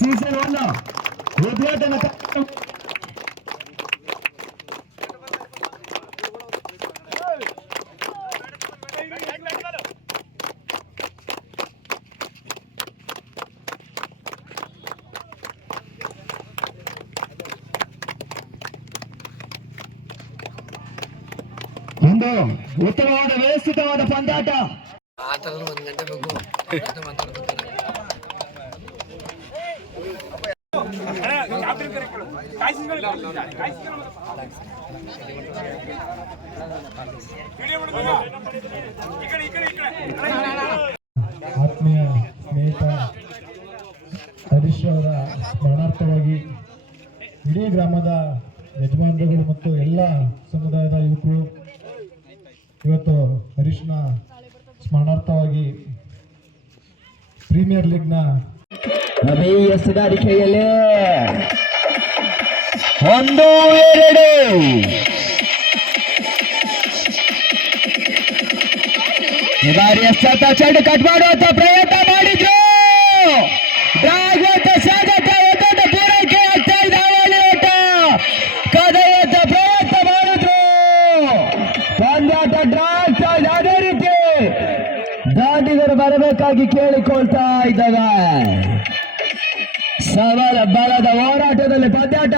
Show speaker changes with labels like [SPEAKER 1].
[SPEAKER 1] Season one ಉದ್ಘಾಟನಾ ಕಾರ್ಯಕ್ರಮ ಒಂದು ಉತ್ತಮವಾದ ವ್ಯವಸ್ಥಿತವಾದ ಪಂದ್ಯಾಟ
[SPEAKER 2] ಆ ಥರ ಒಂದು ಗಂಟೆ ಬೇಕು
[SPEAKER 3] ಆತ್ಮೀಯ ಸ್ನೇಹಿತ ಹರೀಶ್ ಅವರ ಸ್ಮರಣಾರ್ಥವಾಗಿ ಇಡೀ ಗ್ರಾಮದ ಯಜಮಾನರುಗಳು ಮತ್ತು ಎಲ್ಲ ಸಮುದಾಯದ ಯುವಕರು ಇವತ್ತು ಹರೀಶ್ನ ಸ್ಮರಣಾರ್ಥವಾಗಿ ಪ್ರೀಮಿಯರ್ ಲೀಗ್ನ
[SPEAKER 1] ನವೀಯ ಸುಧಾರಿಕೆಯಲ್ಲಿ. ಒಂದು, ಎರಡು. ಈ ಬಾರಿ ಸತ ಚೆಂಡು ಕಟ್ ಮಾಡುವಂತ ಪ್ರಯತ್ನ ಮಾಡಿದ್ರು. ರಾಘವಂತ ಸ್ವಾಗತ ಒತ್ತಡ ಪೂರೈಕೆ ಆಗ್ತಾ ಇದ್ದಾವೆ ಓಟ. ಕದಯುವಂತ ಪ್ರಯತ್ನ ಮಾಡಿದ್ರು. ಪಂದ್ಯಾಟ ಡ್ರಾ ಆಗ್ತಾ ಇದೆ, ಅದೇ ರೀತಿ. ದಾಂಡಿಗರು ಬರಬೇಕಾಗಿ ಕೇಳಿಕೊಳ್ತಾ ಇದ್ದಾವೆ. ಸವಾಲ ಬಲದ ಹೋರಾಟದಲ್ಲಿ ಪಂದ್ಯಾಟ